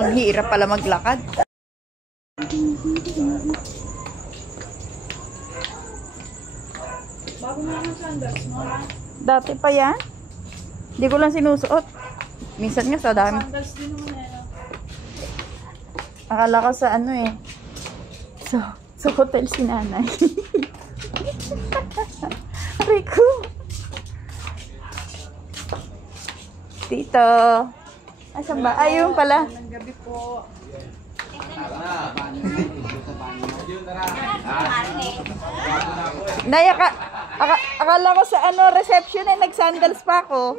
Ang hirap pala maglakad. Bago mo naman sandals mo, ha? Dati pa yan. Hindi ko lang sinusuot. Minsan nga sa dami. Sandals din naman yan. Akala ko sa ano eh. Sa hotel si nanay. Rico. Tito. Asan ba? Ayun pala. Ng gabi po. Nay, akala ko sa ano reception eh, nag-sandals pa ako.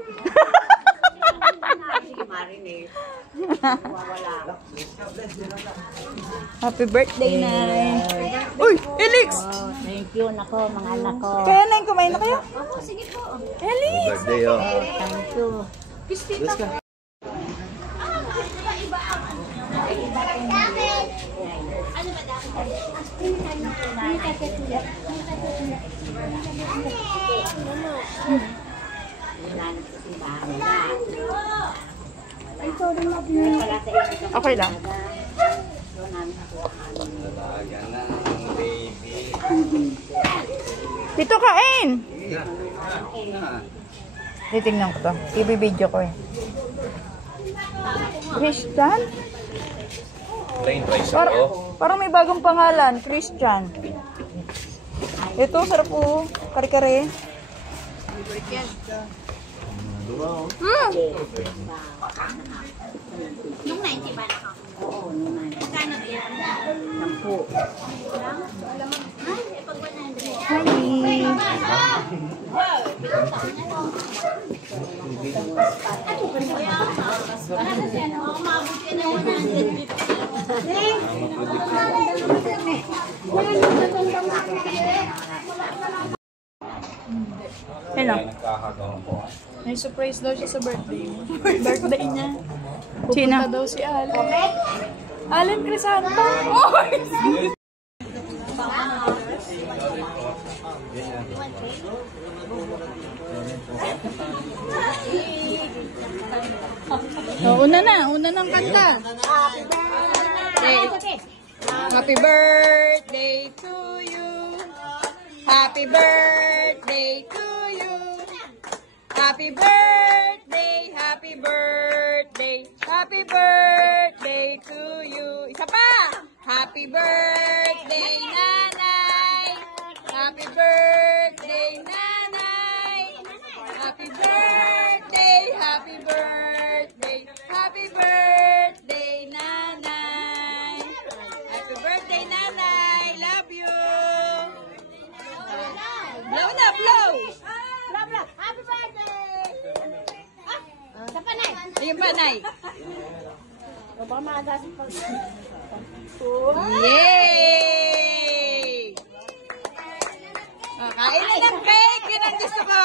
Happy birthday, Nay. Uy, Elix! Oh, thank you, nako, mga anak ko. Kaya Nay, kumain na kayo? Oo, sige po. Elix! Birthday, oh. Thank you. Pistita. Okay lang. Dito kain! Titingnan ko to. I-video ko eh. Christian? Plain rice Parang may bagong pangalan. Christian. Ito, sarap po. Kare-kare. Nung 90 ba na ako? Oo, naman. Kano yan? 10. Ay, pag 100. Hi! Hello. May surprise daw siya sa birthday mo. Birthday niya. Sino? Pupunta daw si Alan. Alan Crisanto. Una ng kanta. Happy birthday to you. Happy birthday to you. Happy birthday, happy birthday, happy birthday to you. Isa pa! Happy birthday, nanay! Happy birthday, nanay! Happy birthday, happy birthday, happy birthday, nanay! Happy birthday, nanay! Love you! Blow na, blow! Happy birthday! Sa panay! Ayun pa, Nay. O baka maagas pa. Yay! Kain na ng cake! Yun ang gusto ko!